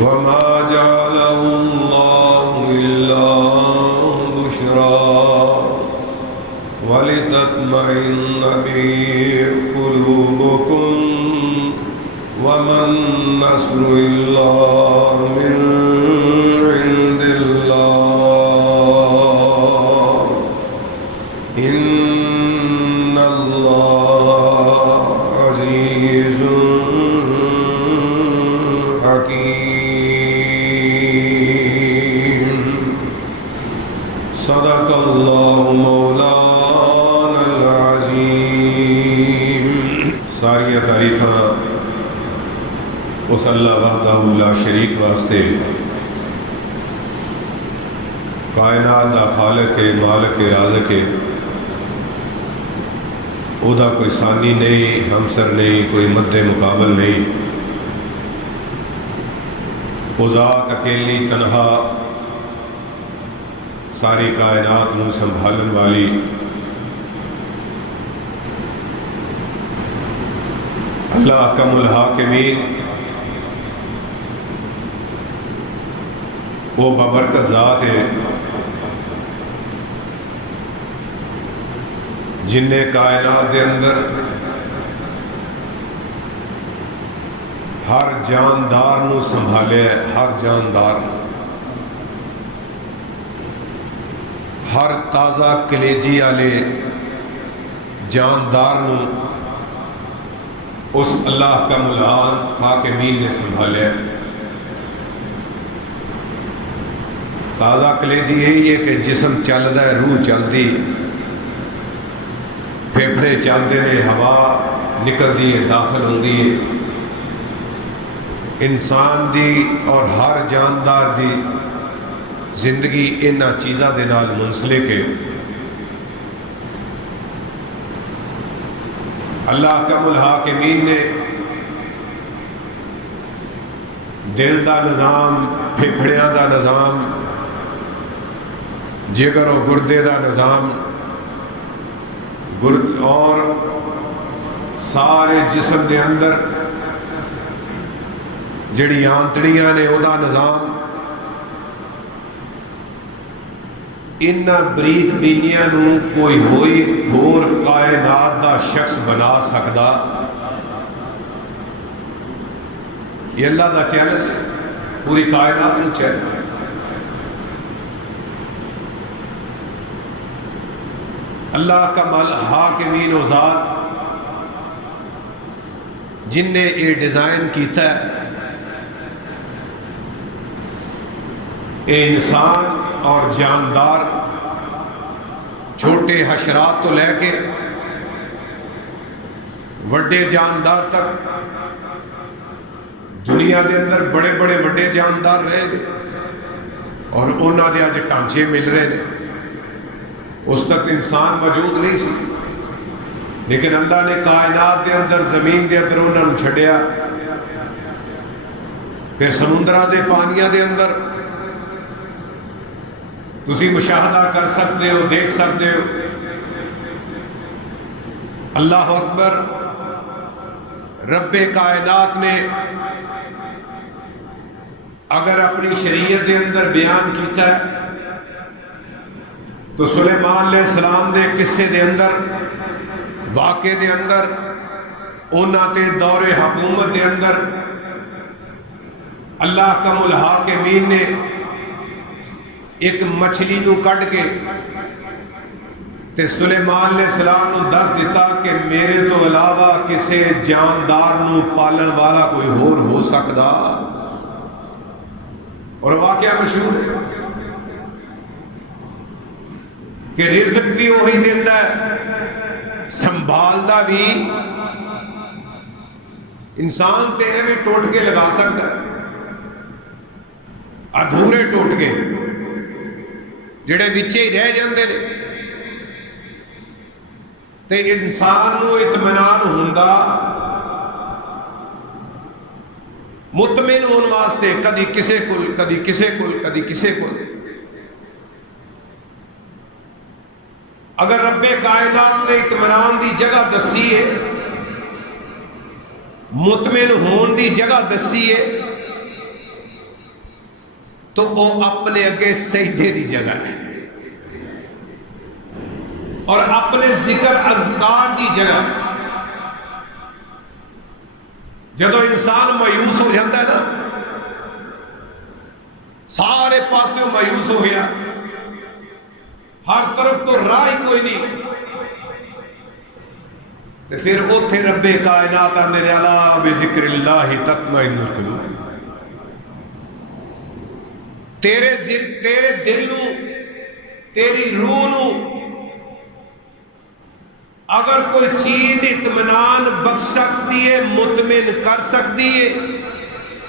وما جعله الله إلا بشرى ولتطمئن به قلوبكم وما النصر إلا من عند الله إن الله عزيز حكيم صدق الله مولانا العظيم. ساری تعریفاں اس اللہ وحدہ لا شریک واسطے کائنات دا خالق مالک رازق او دا کوئی ثانی نہیں، ہمسر نہیں، کوئی مد مقابل نہیں. وہ ذات اکیلی تنہا ساری کائنات نو سنبھالن والی، اللہ احکم الحاکمین، وہ بابرکت ذات ہے جن نے کائنات دے اندر ہر جاندار نو سنبھالے، ہر جاندار نو، ہر تازہ کلیجی والے جاندار نو اس اللہ کا ملان حاکمین نے سنبھالے. تازہ کلیجی یہی ہے کہ جسم چلتا ہے، روح چلتی، پھیپھڑے چلتے ہیں، ہوا نکلتی ہے، داخل ہوتی ہے. انسان دی اور ہر جاندار دی زندگی انہاں چیزاں دے نال منسلک ہے. اللہ احکم الحاکمین نے دل دا نظام، پھیپھڑیاں دا نظام، جگر و گردے دا نظام اور سارے جسم دے اندر جڑی آنتڑیاں نے او دا نظام، انہاں بریک بینیاں نو کوئی ہوئی ہور کائنات دا شخص بنا سکدا؟ یہ اللہ دا چیلنج پوری کائنات نو چیلنج. اللہ کا حاکمین و ذات جن نے یہ ڈیزائن کیتا ہے، اے انسان اور جاندار، چھوٹے حشرات تو لے کے وڈے جاندار تک، دنیا دے اندر بڑے بڑے وڈے جاندار رہے گے اور انہاں دے اج ٹانچے مل رہے ہیں. اس تک انسان موجود نہیں سی، لیکن اللہ نے کائنات دے اندر، زمین دے اندر انہاں نوں چھڈیا. پھر سمندراں دے پانیاں دے اندر تسی مشاہدہ کر سکتے ہو، دیکھ سکتے ہو. اللہ اکبر. رب کائنات نے اگر اپنی شریعت دے اندر بیان کیتا ہے تو سلیمان علیہ السلام دے قصے دے اندر، واقعے دے اندر، انہاں تے دور حکومت دے اندر اللہ احکم الحاکمین نے ایک مچھلی نو کٹ کے تے سلیمان علیہ السلام نو دس دیتا کہ میرے تو علاوہ کسے جاندار نو پالن والا کوئی ہور ہو سکدا. اور واقعہ مشہور ہے کہ رزق بھی وہی دیتا ہے، سنبھالتا بھی. انسان تے ایویں ٹوٹ کے لگا سکتا ہے، ادھورے ٹوٹ کے جڑے وچے ہی رہ جاندے نے. تے انسان نو اطمینان ہوندا، مطمئن ہون واسطے کدی کسے کول، کدی کسے کول، کدی کسے کول. اگر رب کائنات نے اطمینان دی جگہ دسی ہے، مطمئن ہون دی جگہ دسی ہے، تو وہ اپنے اگے سجدے دی جگہ ہے اور اپنے ذکر اذکار دی جگہ. جدو انسان مایوس ہو جاتا ہے نا، سارے پاسے مایوس ہو گیا، ہر طرف تو راہ ہی کوئی نہیں، تو پھر اوتھے رب کائنات آندے نے الا بذکر اللہ تطمئن القلوب. تیرے دل نو، تیری روح نو اگر کوئی چیز اطمینان بخش سکتی ہے، مطمئن کر سکتی ہے،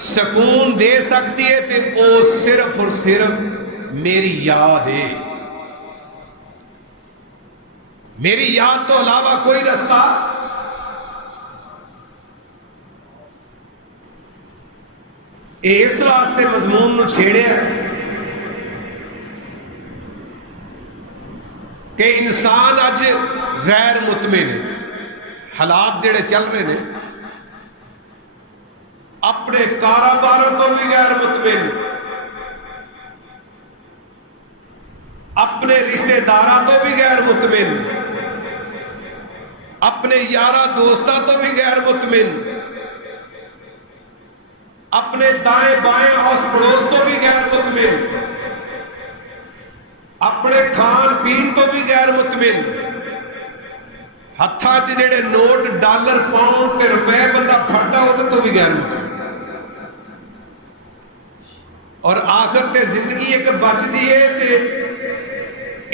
سکون دے سکتی ہے، تو وہ صرف اور صرف میری یاد ہے. میری یاد تو علاوہ کوئی رستہ اس واسطے مضمون نو چھیڑیا ہے کہ انسان اج غیر مطمئن ہے. حالات جڑے چل رہے ہیں، اپنے کاروبار تو بھی غیر مطمئن، اپنے رشتہ داراں تو بھی غیر مطمئن، اپنے یاراں دوستاں تو بھی غیر مطمئن، اپنے دائیں بائیں اوس پڑوس تو بھی غیر مطمئن، اپنے کھان پین تو بھی غیر مطمئن، ہتھاں چ جڑے نوٹ ڈالر پاؤنڈ تے روپے بندہ پھڑتا ہوتے تو بھی غیر مطمئن. اور آخر تے زندگی ایک بچتی ہے تے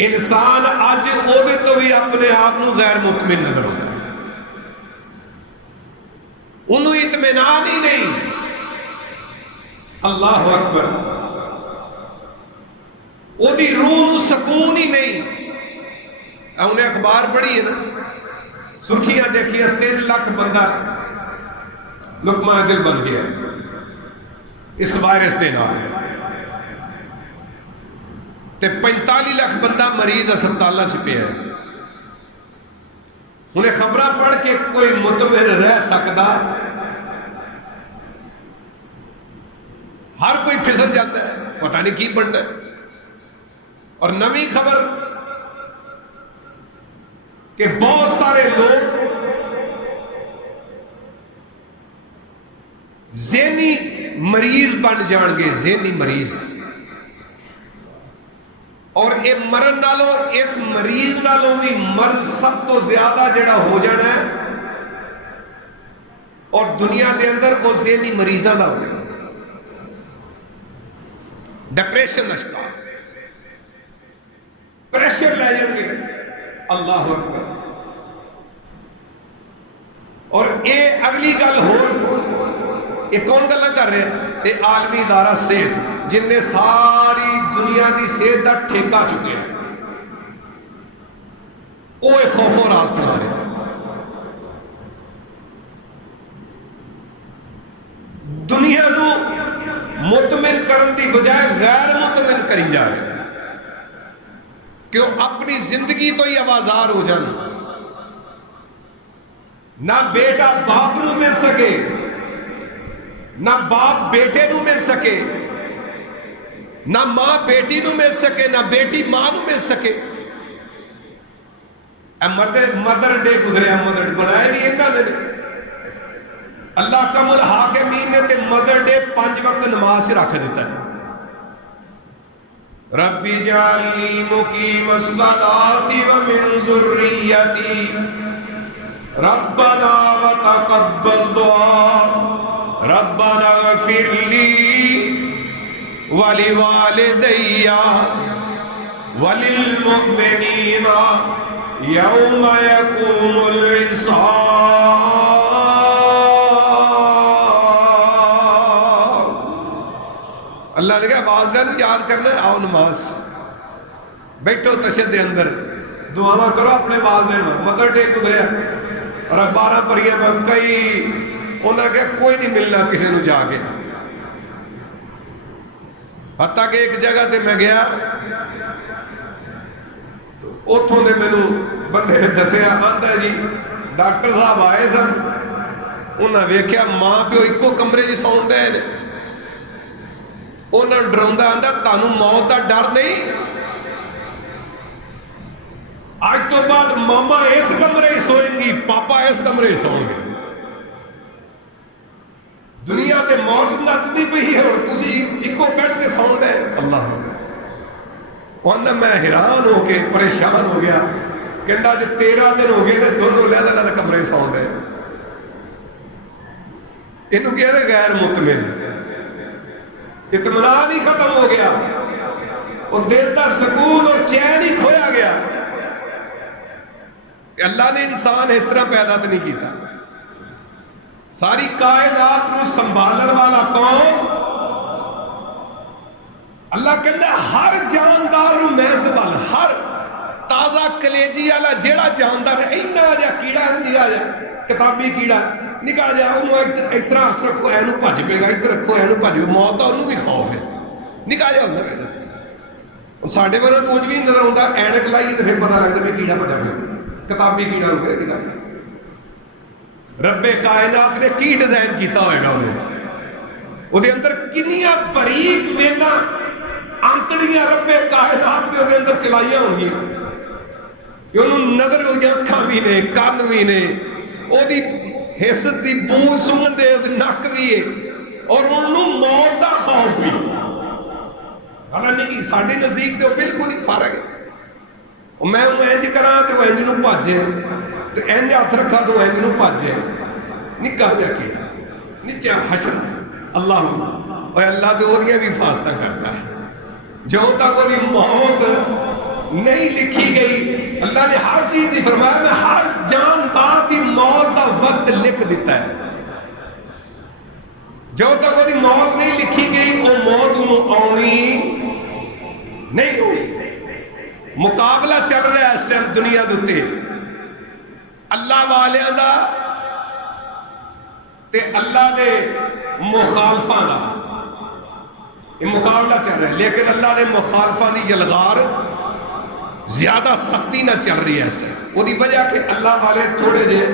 انسان اج اودے تو بھی اپنے آپ نو غیر مطمئن نظر آتا ہے. انہوں اطمینان ہی نہیں. اللہ اکبر. وہ دی روح نو سکون ہی نہیں. انہیں اخبار پڑھی ہے نا، سرخیاں دیکھیاں 3 لاکھ بندہ لقمہ اجل بن گیا اس وائرس دے نال، تے 45 لاکھ بندہ مریض ہسپتالاں چ پیا ہے. انہیں خبراں پڑھ کے کوئی مطمئن رہ سکتا؟ ہر کوئی پھسل جاتا ہے، پتہ نہیں کی بننا ہے. اور نویں خبر کہ بہت سارے لوگ ذہنی مریض بن جان گے، ذہنی مریض. اور اے مرن نالوں، اس مریض نالوں بھی مرض سب تو زیادہ جڑا ہو جانا ہے اور دنیا دے اندر وہ ذہنی مریضاں دا ہو جانا، ڈپریشن اشکار، پریشر لے جائیں گے. اللہ اکبر. اور اے اگلی گل ہو، یہ کون گلا کر رہے ہیں؟ یہ عالمی ادارہ صحت جن نے ساری دنیا دی صحت کا ٹھیکہ چکے ہیں، وہ خوف و راز چلا رہے ہیں. دنیا نو مطمئن کرن دی بجائے غیر مطمئن کری جا رہے ہیں کہ وہ اپنی زندگی تو ہی آوازار ہو جان. نہ بیٹا باپ نو مل سکے، نہ باپ بیٹے نو مل سکے، نہ ماں بیٹی نو مل سکے، نہ بیٹی ماں نو مل سکے. مدر ڈے گزرے، مدر بنائے بھی انہوں نے. اللہ کم الحاکمین نے تے مدر ڈے 5 وقت نماز رکھ دیتا ہے. رب اجعلنی مقیم الصلاۃ ومن ذریتی ربنا وتقبل دعاء ربنا اغفر لی ولوالدی وللمؤمنین یوم یقوم الحساب. اللہ نے کہا والدین یاد کرنا ہے، آؤ نماز بیٹھو تشد دے اندر دعا کرو اپنے والدین. مدر ڈے گزریا اور اخباراں پڑھیاں کئی انہوں نے کہا کوئی نہیں ملنا کسی نو جا کے. حتیٰ کہ ایک جگہ تے میں گیا، اتوں دے مینوں بندے نے دسیا، آندا جی ڈاکٹر صاحب آئے سن، انہاں ویکھیا ماں پیو ایکو کمرے جی سون ڈے نے، انہوں نے ڈراؤندا آندا تانوں موت دا ڈر نہیں، آج تو بعد ماما اس کمرے سوئیں گی، پاپا اس کمرے سوئیں گے، دنیا تے موت نچدی پئی ہے اور تسی ایکو بیڈ تے سون دے۔ اللہ انہاں میں حیران ہو کے پریشان ہو گیا، کہندا جے 13 دن ہو گئے تے دونوں علیحدہ کمرے سون دے، انہوں کہہ رہے غیر مطمئن، اطمینان ہی ختم ہو گیا اور دل کا سکون اور چین ہی کھویا گیا۔ اللہ نے انسان اس طرح پیدا تو نہیں کیتا، ساری کائنات کو سنبھالن والا کون؟ اللہ کہندا ہر جاندار میں سنبھال، ہر تازہ کلیجی والا جیڑا جاندار ہے، اینا جا کیڑا نہیں آ جائے، کتابی کیڑا نکا جا انہوں اس طرح ہاتھ رکھو اینو بھج پے گا، ادھر رکھو اینو بھج پے گا، موت انہوں بھی خوف ہے، نکا جا ہوتا ہے ساڈے ورگے تو بھی نظر آتا، اینک لائی تو پھر پتہ لگتا بھی کیڑا بھجا پھر کتابی کیڑا ہو گیا نکا جا۔ رب کائنات نے کی ڈیزائن کیتا ہوئے گا انہوں، وہ دے اندر کنیاں باریک وینا آنتڑیاں رب کائنات نے وہ دے اندر چلائیاں ہوں گی کہ انہوں نظر ہو گیا، اکھاں بھی نے، کان بھی نے، وہ دی حسد دی بو سنگن دے، وہ دی نک بھی ہے، اور انہوں موت دا خوف بھی، حالانکہ کہ ساڑھے نزدیک تے وہ بالکل ہی فارغ ہے، میں وہ اینج کراں تے وہ اینج نو بھاجے، تو اینج ہاتھ رکھا تو وہ اینج نو بھاجے، نکا جا کیڑا نیچا حشر، اللہ اور اللہ تو وہ بھی فاستہ کرتا ہے، جو تک وہ موت نہیں لکھی گئی، اللہ نے ہر چیز دی فرمایا، میں ہر جاندار دی موت دا وقت لکھ دیتا ہے، جو تک وہ موت نہیں لکھی گئی وہ موت انہوں آنی نہیں ہوئی۔ مقابلہ چل رہا ہے اس ٹائم دنیا دوتے اللہ والیاں دا تے اللہ دے مخالفاں دا، یہ مقابلہ چل رہا ہے، لیکن اللہ نے مخالفاں دی یلغار زیادہ سختی نہ چل رہی ہے اس ٹائم، وہ دی وجہ کہ اللہ والے تھوڑے جے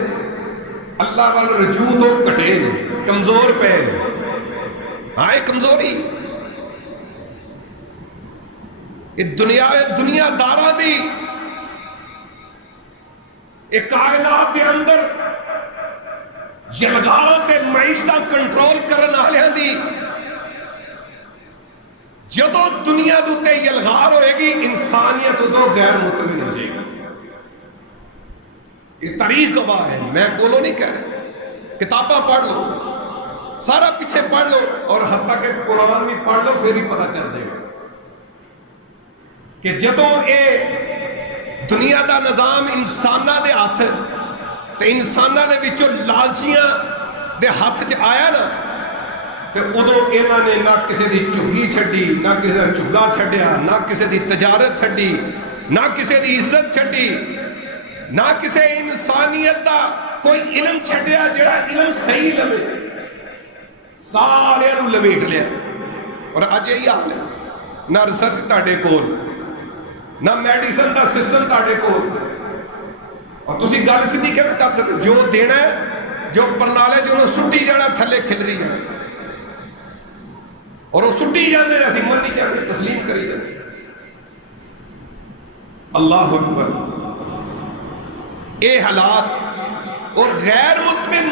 اللہ والے رجوع تو کٹے نے، کمزور پہ نے، ہاں یہ کمزوری یہ دنیا دارہ دی ایک کائنات کے اندر یلغار تے معیشتہ کنٹرول کرن آلیاں دی جدو دنیا دوتے یلغار ہوئے گی انسانیت تو غیر مطمئن ہو جائے گی۔ یہ تاریخ گواہ ہے، میں کولو نہیں کہہ رہا، کتاباں پڑھ لو، سارا پیچھے پڑھ لو، اور حتیٰ کہ قرآن بھی پڑھ لو پھر ہی پتہ چل جائے گا کہ جدو اے دنیا دا نظام انسانہ دے ہاتھ تے انسانہ دے وچوں لالچیاں دے ہاتھ چ آیا نا تے ادو انہاں نے نہ کسی دی چگی چھڈی، نہ کسی دا چگا چھڈیا، نہ کسی دی تجارت چھڈی، نہ کسی دی عزت چھڈی، نہ کسی انسانیت دا کوئی علم چھڈیا جڑا علم صحیح علم ہے، سارے نو لویٹ لیا۔ اور اج یہی حال ہے، نہ ریسرچ تہاڈے کول، نہ میڈیسن دا سسٹم تہاڈے کول، اور تسی گل سیدھی کیویں کر سکتے جو دینا ہے جو پرنالے جو انہوں سٹی جانا تھلے کھلری جانا، اور وہ سٹی جانے اسی منی جانے تسلیم کری جانے۔ اللہ اکبر، اے حالات اور غیر مطمئن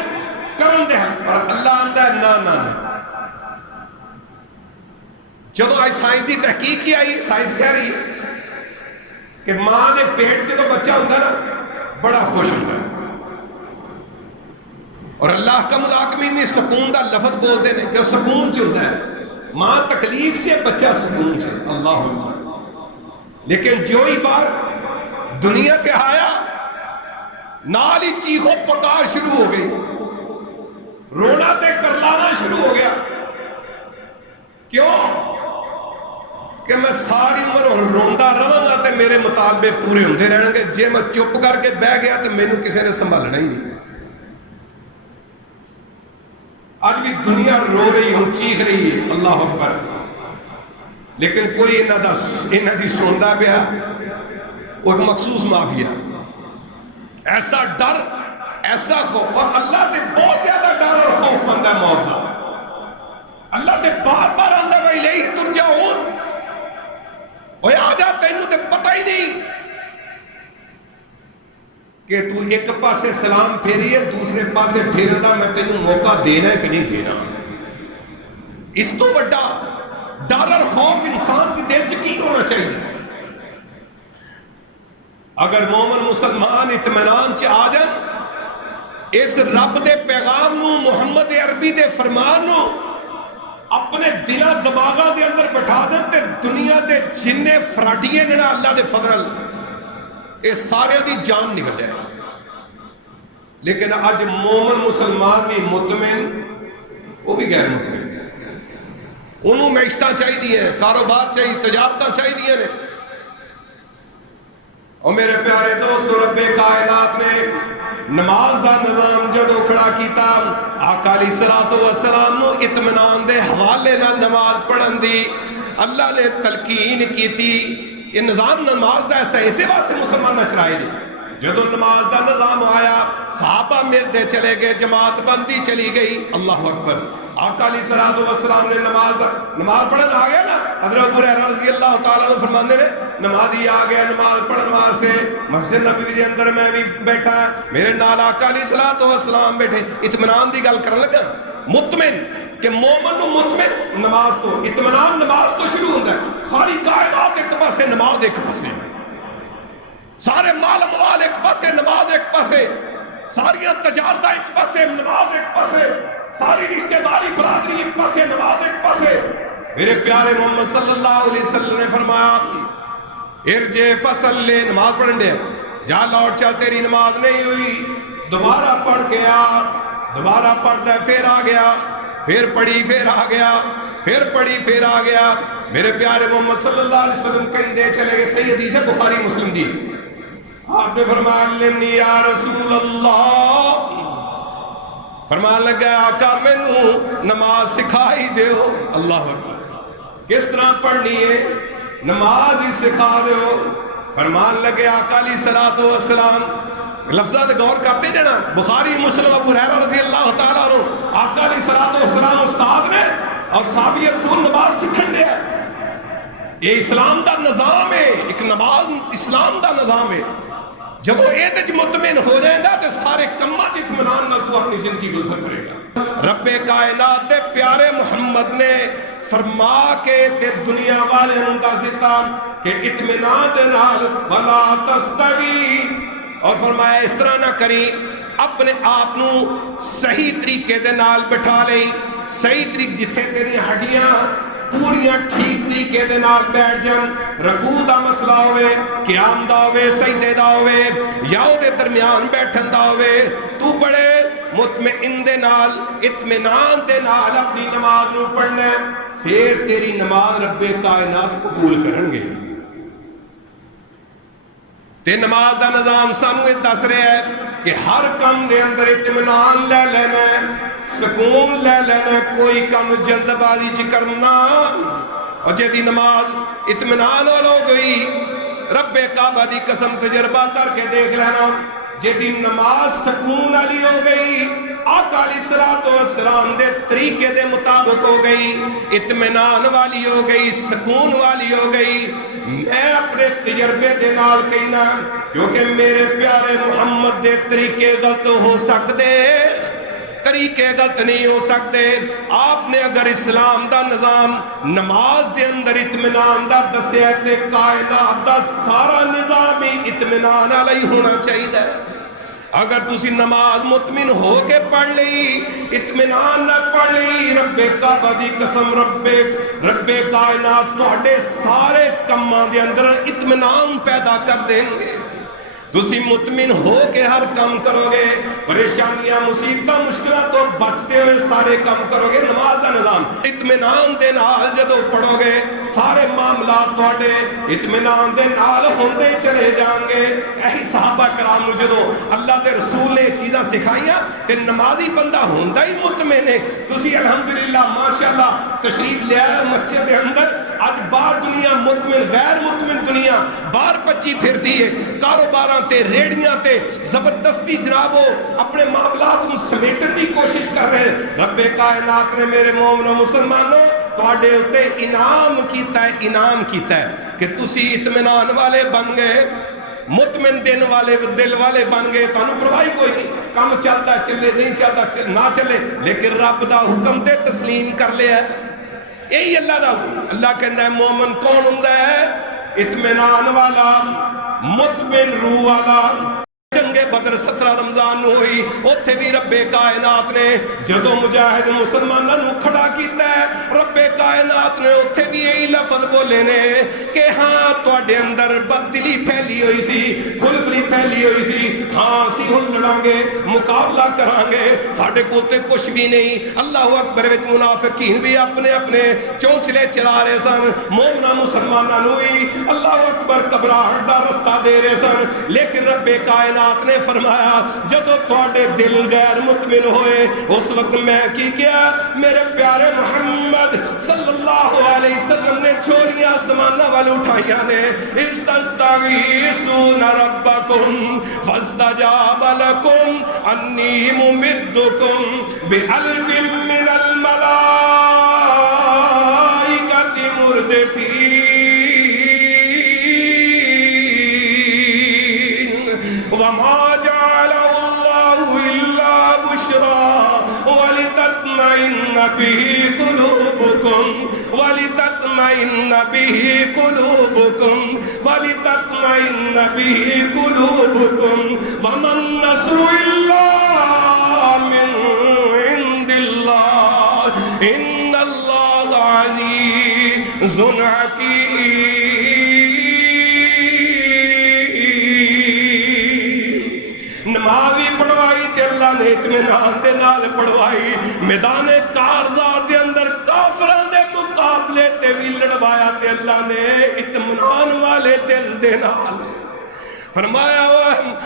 کرن دے ہیں، اور اللہ آندہ ہے نا نا نا۔ جدو آج سائنس دی تحقیق کی آئی، سائنس کہہ رہی ہے کہ ماں دے پیٹ جدو بچہ ہوتا نا بڑا خوش ہوتا ہے، اور اللہ کا ملاقمین نے سکون دا لفظ بولتے ہیں کہ سکون چلتا ہے، ماں تکلیف سے بچہ سکون سے، اللہ اکبر۔ لیکن جو ہی بار دنیا کے آیا نال ہی چیخو پکار شروع ہو گئی، رونا تے کرلانا شروع ہو گیا، کیوں کہ میں ساری عمر روندا رہاں گا تے میرے مطالبے پورے ہوندے رہن گے، جے میں چپ کر کے بہ گیا تو مینوں کسی نے سنبھالنا ہی نہیں۔ آج بھی دنیا رو رہی ہوں، چیخ رہی ہے، اللہ اکبر، لیکن کوئی انہاں دی سندا پیا، وہ ایک مخصوص مافیا، ایسا ڈر، ایسا خوف، اور اللہ تے بہت زیادہ ڈر اور خوف بنتا ہے موت کا۔ اللہ تے بار بار آندا ہے الیہ ہی نہیں کہ تو ایک پاسے سلام پھیری ہے دوسرے پاسے پھیرن دا میں تینوں موقع دینا ہے کہ نہیں دینا. اس تو بڑا ڈر اور خوف انسان کی دل چ کی ہونا چاہیے؟ اگر مومن مسلمان اطمینان چ آ جان اس رب دے پیغام نو محمد عربی دے فرمان نو اپنے دلہ دماغاں دے اندر بٹھا دیں تے دنیا دے جننے فراڈیے نے اللہ دے فضل اے سارے دی جان نکل جائے. لیکن اج مومن مسلمان بھی مطمئن وہ بھی غیر مطمئن. انہوں معیشتاں چاہیے ہیں کاروبار چاہیے تجارتاں چاہیے نے. اور میرے پیارے دوستو رب کائنات نے نماز دا نظام جدو کھڑا کیتا آقا علیہ الصلوۃ والسلام نو اطمینان دے حوالے نال نماز پڑھن دی اللہ نے تلقین کیتی. یہ نظام نماز دا ایسا اسی واسطے مسلمان نہ چلائے جی. جدو نماز دا نظام آیا صحابہ ملتے چلے گئے جماعت بندی چلی گئی. اللہ اکبر. آقا علیہ الصلوۃ والسلام نے نماز پڑھن آ گیا نا. حضرت ابو ہریرہ رضی اللہ تعالیٰ عنہ فرماندے نے نمازی آ گیا نماز پڑھن واسطے مسجد نبوی دے اندر میں بھی بیٹھا میرے نال آقا علیہ الصلوۃ والسلام بیٹھے. اطمینان دی گل کرن لگا مطمئن کہ مومن نو مطمئن نماز تو اطمینان نماز تو شروع ہوتا ہے. ساری کائنات ایک پاسے نماز ایک پاسے سارے مال اموال ایک پاسے نماز ایک پاسے ساری تجارتاں ایک پاسے نماز ایک پاسے ساری رشتہ داری برادری ایک پاسے نماز ایک پاسے. میرے پیارے محمد صلی اللہ علیہ وسلم نے فرمایا ارجع فصلی نماز پڑھن دے جا لوٹ چل تیری نماز نہیں ہوئی دوبارہ پڑھ کے آ. دوبارہ پڑھتا پھر آ گیا پھر پڑھی پھر آ گیا پھر پڑھی پھر آ گیا. میرے پیارے محمد صلی اللہ علیہ وسلم کہیں دے چلے گئے. صحیح حدیث ہے بخاری مسلم دی. آپ نے فرمایا علمنی یا رسول اللہ فرمان لگا آقا مینوں نماز سکھائی دیو. اللہ اکبر. کس طرح پڑھنی ہے نماز ہی سکھا دیو. فرمان لگے آقا علیہ الصلوۃ والسلام لفظات غور کرتے جانا بخاری مسلم ابو ہریرہ رضی اللہ تعالیٰ عنہ آقا علیہ الصلوۃ والسلام استاد نے اور صحابی رسول نماز سکھن دیا. یہ اسلام دا نظام ہے. ایک نماز اسلام دا نظام ہے. جب وہ ایک مطمئن ہو جائے گا تو سارے کمہ اطمینان نہ تو اپنی زندگی گزر کرے گا. رب کائنات دے پیارے محمد نے فرما کے تے دنیا والے نوں دس دتا کہ اطمینان دے نال ولا تستوی اور فرمایا اس طرح نہ کری اپنے آپ نو صحیح طریقے دے نال بٹھا لئی. صحیح طریقے جتھے تیری ہڈیاں پوریاں ٹھیک طریقے دے نال بیٹھ جان. رکوع دا مسئلہ ہوئے قیام دا ہوئے سجدے دا ہوئے یا او دے درمیان بیٹھن دا ہوئے تو بڑے مطمئن دے نال اطمینان دے نال اپنی نماز نو پڑھنا پھر تیری نماز رب کائنات قبول کرن گے. تے نماز دا نظام سانو یہ دس رہا ہے کہ ہر کم دے اندر اطمینان لے لینا سکون لے لینا کوئی کم جلد بازی چ کرنا. اور جے دی نماز اطمینان ہو گئی رب کعبہ دی قسم تجربہ کر کے دیکھ لینا جے دی نماز سکون والی ہو گئی آقا علیہ الصلوۃ والسلام دے طریقے دے مطابق ہو گئی اطمینان والی ہو گئی سکون والی ہو گئی. میں اپنے تجربے دے نال کہنا کیونکہ میرے پیارے محمد دے طریقے غلط ہو سکتے طریقے غلط نہیں ہو سکتے. آپ نے اگر اسلام دا نظام نماز دے اندر اطمینان دا دسیا تے کائنات دا سارا نظام ہی اطمینان علیہ ہونا چاہیے. اگر تسی نماز مطمئن ہو کے پڑھ لئی اطمینان نہ پڑھ لئی رب کعبہ دی قسم رب کائنات تہاڈے سارے کماں دے اندر اطمینان پیدا کر دیں گے. تسی مطمئن ہو کے ہر کام کرو گے پریشانیاں مصیبتاں مشکلات تو بچتے ہوئے سارے کام کرو گے. نماز دا نظام اطمینان دے نال جدو پڑھو گے سارے معاملات تواڈے اطمینان دے نال ہوندے چلے جان گے. یہی صحابہ کرام نوں جدو اللہ دے رسول نے چیزاں سکھائیاں تے نمازی بندہ ہوندا ہی مطمئن ہے. تسی الحمدللہ ماشاءاللہ تشریف لے آئے مسجد دے اندر اج باہر دنیا مطمئن غیر مطمئن دنیا باہر پچی پھر دی ہے کاروباراں تے ریڑیاں تے زبردستی جناب اپنے معاملات کو سمیٹن کی کوشش کر رہے ہیں. رب کائنات نے میرے مومنوں مسلمانوں تواڈے اُتے انعام کیتا ہے، انعام کیتا ہے کہ تسی اطمینان والے بن گئے، مطمئن دل والے بن گئے، تانوں پرواہی کوئی نہیں، کام چلتا چلے، نہیں چلتا نہ چلے، لیکن رب دا حکم تے تسلیم کر لیا ہے۔ یہی اللہ دا حکم۔ اللہ کہندا ہے مومن کون ہوندا ہے؟ اطمینان والا، مطمئن روح والا۔ جنگ بدر 17 رمضان ہوئی، اوتھے بھی رب کائنات نے جدو مجاہد مسلمانوں نو کھڑا کیتا ہے، رب کائنات نے اوتھے بھی یہی لفظ بولے نے کہ ہاں تواڈے اندر بددلی پھیلی ہوئی سی، کھلبلی پھیلی ہوئی سی، ہاں اسی ہن لڑاں گے، مقابلہ کران گے، ساڈے کول تے کچھ بھی نہیں۔ اللہ اکبر وچ منافقین بھی اپنے اپنے چونچلے چلا رہے سن، مومنا مسلماناں نو ہی اللہ اکبر گھبراہٹ دا رستہ دے رہے سن، لیکن رب کائنات نے فرمایا جدو تواڈے دل غیر مطمئن ہوئے اس وقت میں کی کیا؟ میرے پیارے محمد صلی اللہ علیہ وسلم نے چھوڑیاں آسماناں والے اٹھائیاں نے، استغیثون ربکم فاستجاب لکم انی ممدکم بألف من الملائکۃ مردفین وما جعله الله إلا بشرى ولتطمئن به قلوبكم ولتطمئن به قلوبكم ولتطمئن به قلوبكم وما النصر إلا من عند الله إن الله عزيز حكيم۔ نماز بھی پڑھوائی تے اللہ نے اطمینان دے نال پڑھوائی، میدان کارزات دے اندر کافراں دے مقابلے تے بھی لڑوایا تے اللہ نے اطمینان والے دل دے نال فرمایا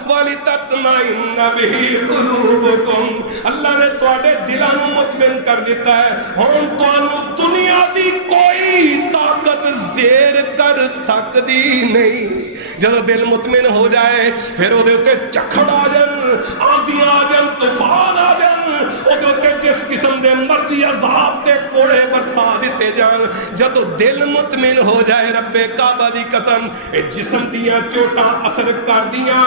وَلِتَطْمَئِنَّ بِهِ قُلُوبُكُمْ، اللہ نے تواڈے دلاں نوں مطمئن کر دیتا ہے، ہن تانوں دنیا دی کوئی طاقت زیر کر سکتی نہیں۔ جدو دل مطمئن ہو جائے پھر وہ چکھڑ آ جان، آندیاں آ جان، طوفان آ جان، وہ جس قسم دے مرضی عذاب تے کوڑے برسا دیتے جان۔ جدو دل مطمئن ہو جائے رب کعبہ دی قسم اے جسم دیاں چوٹاں اثر کر دیاں،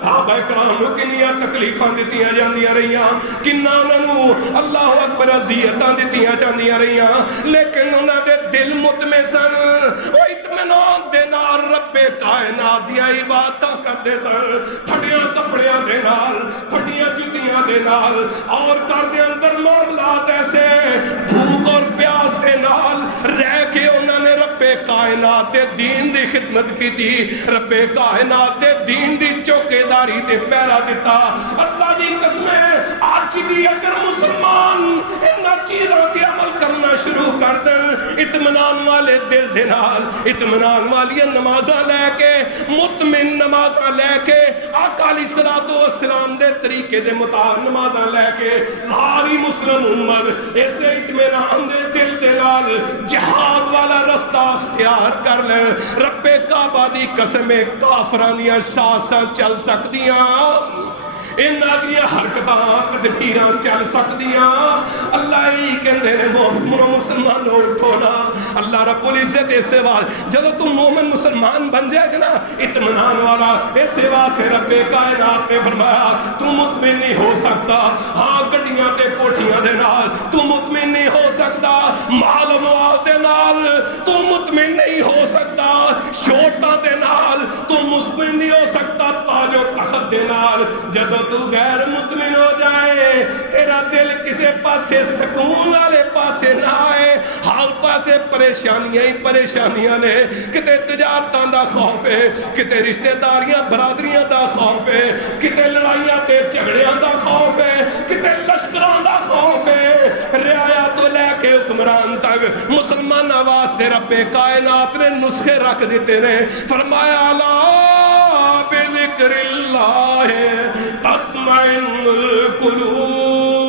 صحابہ کرام نو کنیاں تکلیفاں دتیاں جاندیاں رہیاں، کناں انہاں اللہ اکبر اذیتاں دتیاں جاندیاں رہیاں، لیکن انہاں دے دل مطمئن سن، او اطمینان دے نال رب کائنات دی عبادتاں کردے سن، پھٹیاں کپڑیاں دے نال، پھٹیاں جُتیاں دے نال، اور کر دے اندر معاملات ایسے بھوک اور پیاس دے نال رہ کے انہاں نے رب کائنات دے دین دی خدمت کی تھی، رب کائنات دے دین دی چوکے داری تے پیرا دیتا۔ اللہ دی قسم ہے آج بھی اگر مسلمان انہاں چیزاں تے عمل کرنا شروع کر دیں، اطمینان والے دل دے نال، اطمینان والی نمازاں لے کے، مطمئن نمازاں لے کے، آقا علیہ الصلوۃ والسلام دے طریقے دے مطابق نمازاں لے کے، ساری مسلم امت ایسے اطمینان دے دل دے نال جہاد والا رستہ اختیار کر لیں، رب کعبہ دی قسم کافراں دیاں ساساں چل سکدیاں، انہاں دیاں حرکتاں تدبیراں چل سکدیاں۔ اللہ ہی کہندے نے مومنو مسلمانوں اٹھو نا، اللہ رب العزت اس واسطے جدو تم مومن مسلمان بن جائے گا نا اطمینان والا، اس واسطے رب کائنات نے فرمایا تو مطمئن نہیں ہو سکتا، ہاں گڈیاں تے کوٹھیاں دے نال تو مطمئن نہیں ہو سکتا، مال و مال دے نال تو مطمئن نہیں ہو سکتا، شہرتاں دے نال تو مطمئن نہیں ہو سکتا، تاج و تخت دے نال جدو تو غیر مطمئن ہو جائے تیرا دل کسے پاسے سکون والے پاسے نہ آئے، ہر پاسے پریشانیاں ہی پریشانیاں نے، کتے تجارتاں دا خوف ہے، کتے رشتہ داریاں برادریاں دا خوف ہے، کتے لڑائیاں تے جھگڑیاں دا خوف ہے، کتے لشکراں دا خوف ہے، رعایا تو لے کے حکمران تک مسلماناں واسطے رب کائنات نے نسخے رکھ دیتے نے، فرمایا الا بذکر اللہ تطمئن القلوب،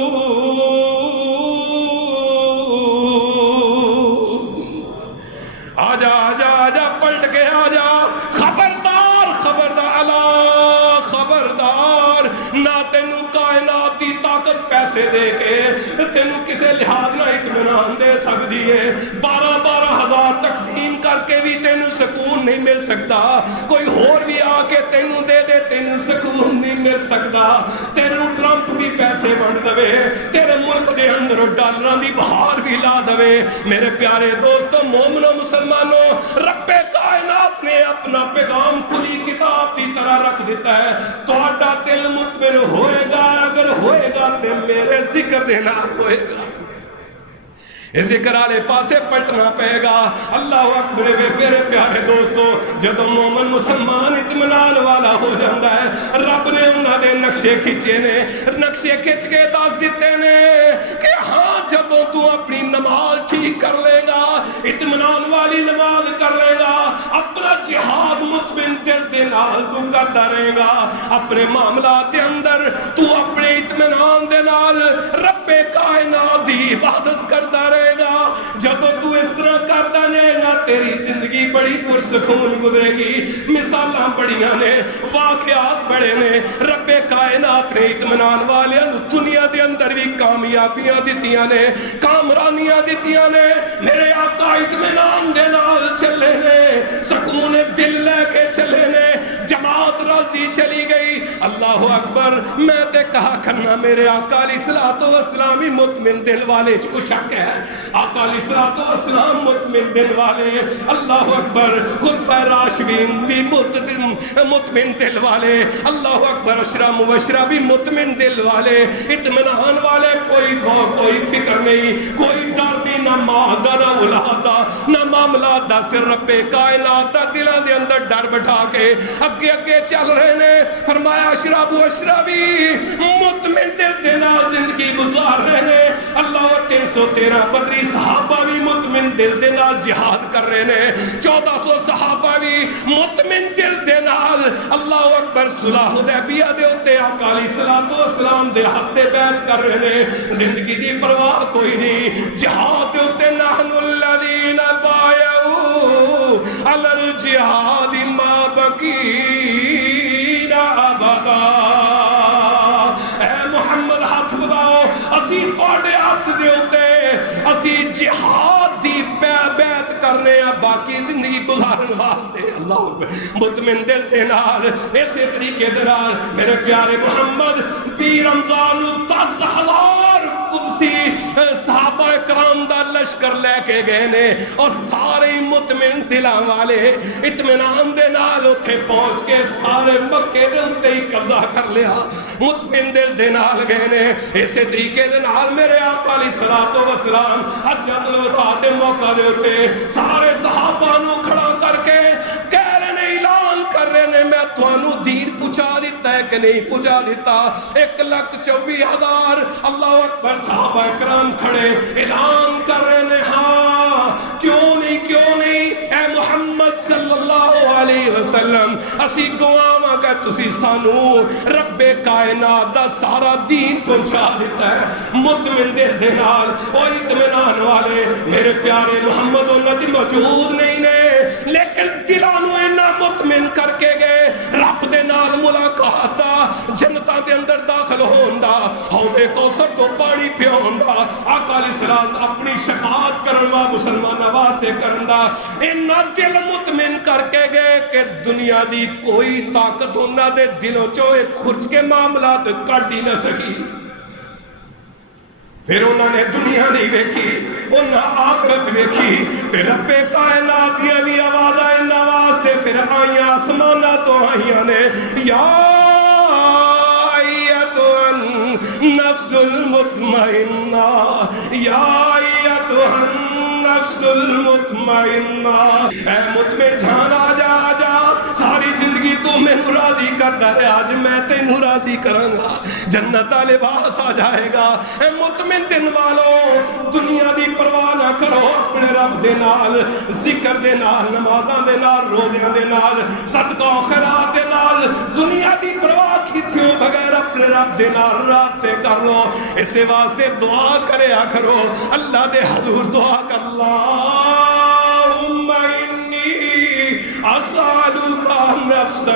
آجا آجا آجا پلٹ کے آجا، خبردار خبردار اللہ خبردار، نہ تینوں کائنات دی طاقت پیسے دے کے تینوں کسے لحاظ نہ اطمینان دے سکتی ہے. 12,000 تقسیم کر کے بھی تینوں سکون نہیں مل سکتا. کوئی اور بھی آ کے تینوں دے دے تینوں سکون نہیں مل سکتا. تینوں ٹرمپ بھی پیسے بن دے, تیرے ملک دے اندر ڈالراں دی بہار بھی لا دے. میرے پیارے دوستو مومنو مسلمانوں, رب کائنات نے اپنا پیغام کھلی کتاب کی طرح رکھ دیتا ہے. تہاڈا دل مطمئن ہوئے گا اگر ہوئے گا تے میرے ذکر دے نال ہوئے گا. ذکر والے پاسے پلٹنا پائے گا. اللہ اکبر. میرے پیارے دوستو جب مومن مسلمان اطمینان والا ہو جاتا ہے, رب نے انہاں دے نقشے کھچے نے, نقشے کھچ کے دس دیتے نے کہ ہاں جدوں تو اپنی نماز ٹھیک کر لے گا, اطمینان والی نماز کر لے گا, اپنا جہاد مطمئن دل دے نال تو کرتا رہے گا, اپنے معاملات دے اندر تو اپنے اطمینان دے نال رب کائنات دی عبادت کرتا رہے گا. جب تو اس طرح کرتا رہے گا تیری زندگی بڑی پرسکون گزرے گی. مثالاں بڑیاں نے, واقعات بڑے نے. رب کائنات نے اطمینان والیاں دنیا دے اندر بھی کامیابیاں دتیاں نے, کامرانیاں دتیاں نے. میرے آقا اطمینان دے نال چلے نے, سکون دل لے کے چلے نے, جماعت راضی چلی گئی. اللہ اکبر. میں تے کہا کرنا میرے آقا علیہ الصلوۃ والسلام ہی مطمئن دل والے کو شک ہے. آقا علیہ الصلوۃ والسلام مطمئن دل والے. اللہ اکبر. خلفائے راشدین بھی مطمئن دل والے. اللہ اکبر. عشرہ مبشرہ بھی مطمئن دل والے, اطمینان والے. کوئی فکر نہیں, کوئی ڈر نہیں, نہ مادہ نہ اولادہ نہ معاملات دا. سر رب کائنات دا دلاں دے اندر ڈر بٹھا کے اگے اگے چل رہے نے. فرمایا عشرہ بھی مطمئن دل دے نال زندگی گزار رہے نے. اللہ 313 بدری صحابہ بھی مطمئن دل دے نال جہاد کر رہے نے. 1400 صحابہ بھی مطمئن دل دے نال اللہ اکبر صلح حدیبیہ دے اوتے آقا علیہ الصلوۃ والسلام دے ہاتھ تے بیعت کر رہے نے. زندگی دی پرواہ کوئی نہیں. جہاد دے اوتے نحن الذین بایعوا علی الجہاد ما بقینا ابدا. اے محمد ہاتھ بڑھاؤ, اسی تواڈے ہاتھ دے اوتے اسی جہاد دی بیعت کرنے ہیں باقی زندگی گزارن واسطے. اللہ مطمئن دل دے نال اسی طریقے دے نال میرے پیارے محمد 20 رمضان 10,000 قدسی صحابہ کرام دا لشکر لے کے گئے نے, اور سارے مطمئن دلاں والے اطمینان دے نال اوتھے پہنچ کے سارے مکے دے اوتے ہی قبضہ کر لیا. مطمئن دل دے نال گئے نے. اسی طریقے دے نال میرے آقا علیہ الصلوۃ والسلام حجۃ الوداع دے موقع دے اوتے سارے صحابہ نو کھڑا کر کے کہہ رہے نے, اعلان کر رہے نے, میں تھانوں دین پہنچا دیتا ہے کہ نہیں پہنچا دیتا. 1,24,000 اللہ اکبر صحابہ کرام کھڑے اعلان کر رہے نے, ہاں کیوں نہیں اے محمد صلی اللہ علیہ وسلم اسی گواواں کہ تسی سانو رب کائنات دا سارا دین پہنچا دیتا ہے. مطمئن دل دے نال اور اطمینان والے میرے پیارے محمد انہاں موجود نہیں نے, لیکن دلاں نو انہاں مطمئن کر کے گئے. رب دے نال ملاقات دا, جنتاں دے اندر داخل ہون دا, حوض کوثر تو پانی پیون دا, آقا علیہ السلام اپنی شفاعت کرن وا مسلماناں واسطے کرن دا. انہاں دل مطمئن کر کے گئے کہ دنیا دی کوئی طاقت انہاں دے دلوں چوں کھرچ کے معاملات کٹ ہی نہ سکی. پھر انہوں نے دنیا نہیں ویکھی, انہوں آخرت ویکھی, تے رب کائنات دی علی آواز انہاں واسطے پھر آئیاں آسماناں تو آئیاں نے, یا ایتھا النفس المطمئنہ, یا ایتھا النفس المطمئنہ. اے مطمئن جان آ جا, ساری زندگی تو میں راضی کرتا رہے, آج میں تینوں راضی کراں گا, جنت دا لباس آ جائے گا. اے مطمئن دل والو دنیا دی پرواہ نہ کرو, اپنے رب دے نال ذکر دے نال, نمازاں دے نال, روزیاں دے نال, صدقہ و خیرات دے نال, دنیا دی پرواہ کیتھیوں بغیر اپنے رب دے نال رابطے کر لو. اسے واسطے دعا کریا کرو, اللہ دے حضور دعا کر, اللہم انی اسألک نفسا